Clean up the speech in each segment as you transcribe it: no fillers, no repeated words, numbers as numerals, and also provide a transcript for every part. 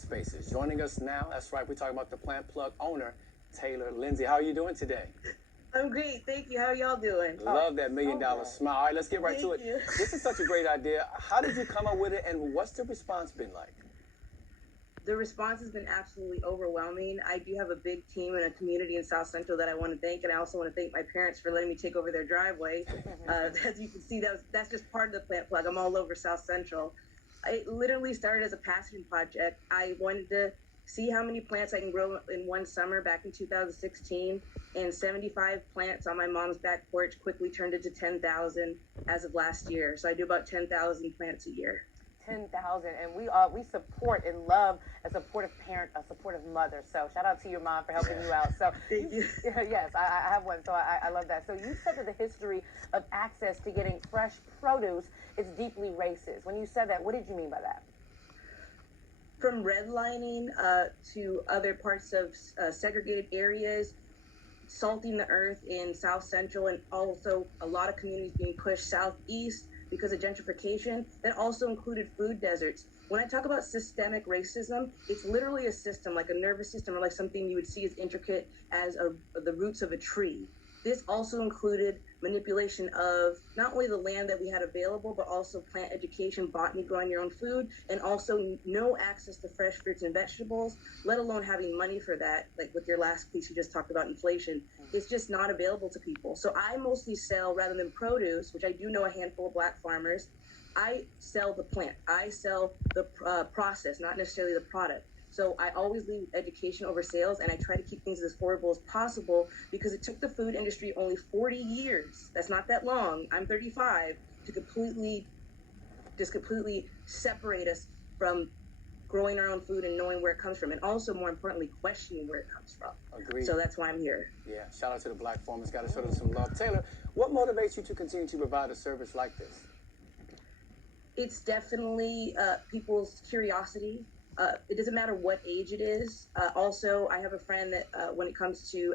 spaces. Joining us now, that's right, we're talking about the Plant Plug owner, Taylor Lindsey. How are you doing today? I'm great, thank you. How are y'all doing? Love that $1,000,000 smile. All right, let's get right to it. Thank you. This is such a great idea. How did you come up with it, and what's the response been like? The response has been absolutely overwhelming. I do have a big team and a community in South Central that I want to thank, and I also want to thank my parents for letting me take over their driveway. As you can see, that's just part of the Plant Plug. I'm all over South Central. It literally started as a passion project. I wanted to see how many plants I can grow in one summer back in 2016, and 75 plants on my mom's back porch quickly turned into 10,000 as of last year. So I do about 10,000 plants a year. 10,000, and we support and love a supportive parent, a supportive mother. So shout out to your mom for helping you out. So Thank you. yes, I have one, so I love that. So you said that the history of access to getting fresh produce is deeply racist. When you said that, what did you mean by that? From redlining to other parts of segregated areas, salting the earth in South Central, and also a lot of communities being pushed southeast because of gentrification. That also included food deserts. When I talk about systemic racism, it's literally a system, like a nervous system, or like something you would see as intricate as the roots of a tree. This also included manipulation of not only the land that we had available, but also plant education, botany, growing your own food, and also no access to fresh fruits and vegetables, let alone having money for that. Like with your last piece, you just talked about inflation. It's just not available to people. So I mostly sell, rather than produce, which I do know a handful of Black farmers, I sell the plant. I sell the process, not necessarily the product. So I always leave education over sales, and I try to keep things as affordable as possible because it took the food industry only 40 years. That's not that long. I'm 35 to completely separate us from growing our own food and knowing where it comes from, and also more importantly, questioning where it comes from. Agreed. So that's why I'm here. Yeah, shout out to the Black farmers. Got to show them some love. Taylor, what motivates you to continue to provide a service like this? It's definitely people's curiosity. It doesn't matter what age it is. Also, I have a friend that when it comes to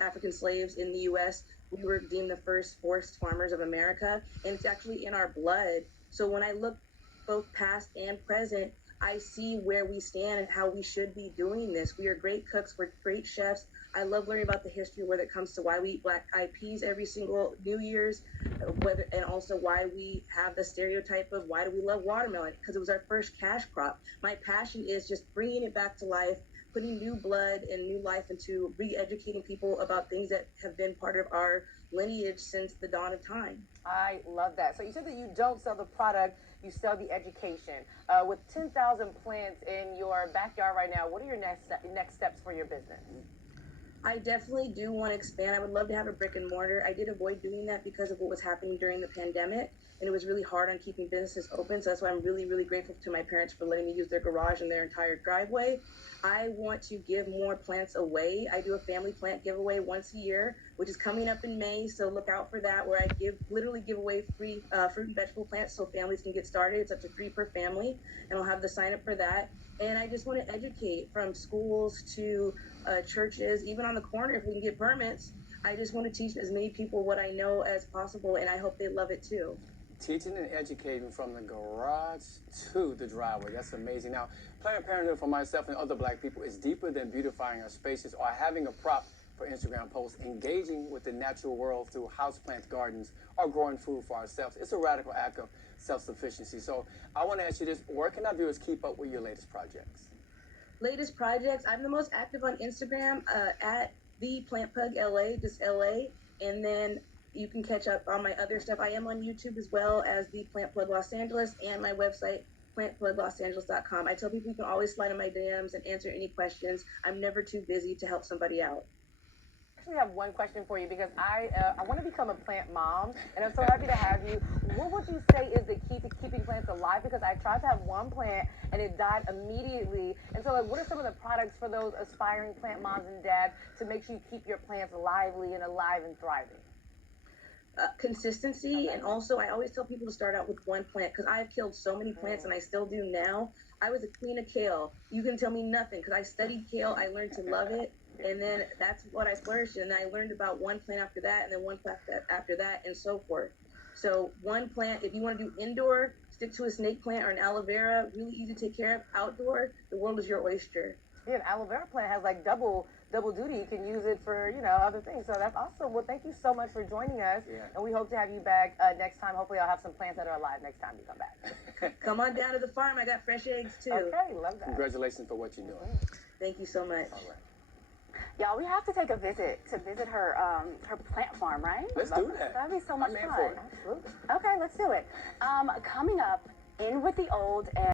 African slaves in the U.S., we were deemed the first forced farmers of America, and it's actually in our blood. So when I look both past and present, I see where we stand and how we should be doing this. We are great cooks, we're great chefs. I love learning about the history when it comes to why we eat black-eyed peas every single New Year's, and also why we have the stereotype of why do we love watermelon, because it was our first cash crop. My passion is just bringing it back to life, putting new blood and new life into re-educating people about things that have been part of our lineage since the dawn of time. I love that. So you said that you don't sell the product, you sell the education. With 10,000 plants in your backyard right now, what are your next steps for your business? I definitely do want to expand. I would love to have a brick and mortar. I did avoid doing that because of what was happening during the pandemic, and it was really hard on keeping businesses open. So that's why I'm really, really grateful to my parents for letting me use their garage and their entire driveway. I want to give more plants away. I do a family plant giveaway once a year, which is coming up in May. So look out for that, where I literally give away free fruit and vegetable plants so families can get started. It's up to 3 per family, and I'll have the sign up for that. And I just want to educate, from schools to churches, even on the corner if we can get permits. I just want to teach as many people what I know as possible, and I hope they love it too. Teaching and educating from the garage to the driveway. That's amazing. Now, Planned Parenthood for myself and other Black people is deeper than beautifying our spaces or having a prop for Instagram posts. Engaging with the natural world through houseplant gardens or growing food for ourselves. It's a radical act of self-sufficiency. So I want to ask you this: where can our viewers keep up with your latest projects? Latest projects, I'm the most active on Instagram at the Plant Plug LA, just LA, and then you can catch up on my other stuff. I am on YouTube as well as the Plant Plug Los Angeles, and my website plantpluglosangeles.com. I tell people you can always slide in my DMs and answer any questions. I'm never too busy to help somebody out. I actually have one question for you, because I want to become a plant mom, and I'm so happy to have you. What would you say is the key to keeping plants alive? Because I tried to have one plant and it died immediately. And so, like, what are some of the products for those aspiring plant moms and dads to make sure you keep your plants lively and alive and thriving? Consistency, and also I always tell people to start out with one plant, because I've killed so many plants and I still do now. I was a queen of kale. You can tell me nothing, because I studied kale, I learned to love it, and then that's what I flourished in. And I learned about one plant after that, and then one plant after that, and so forth. So one plant, if you want to do indoor, stick to a snake plant or an aloe vera, really easy to take care of. Outdoor, the world is your oyster. Yeah, an aloe vera plant has like double duty. You can use it for, other things. So that's awesome. Well, thank you so much for joining us. Yeah. And we hope to have you back next time. Hopefully I'll have some plants that are alive next time you come back. Come on down to the farm. I got fresh eggs too. Okay, love that. Congratulations for what you're doing. Thank you so much. All right. Y'all, we have to take a visit her her plant farm, right? Let's do that. That'd be so much I'm in fun. for it. Absolutely. Okay, let's do it. Coming up, In with the Old and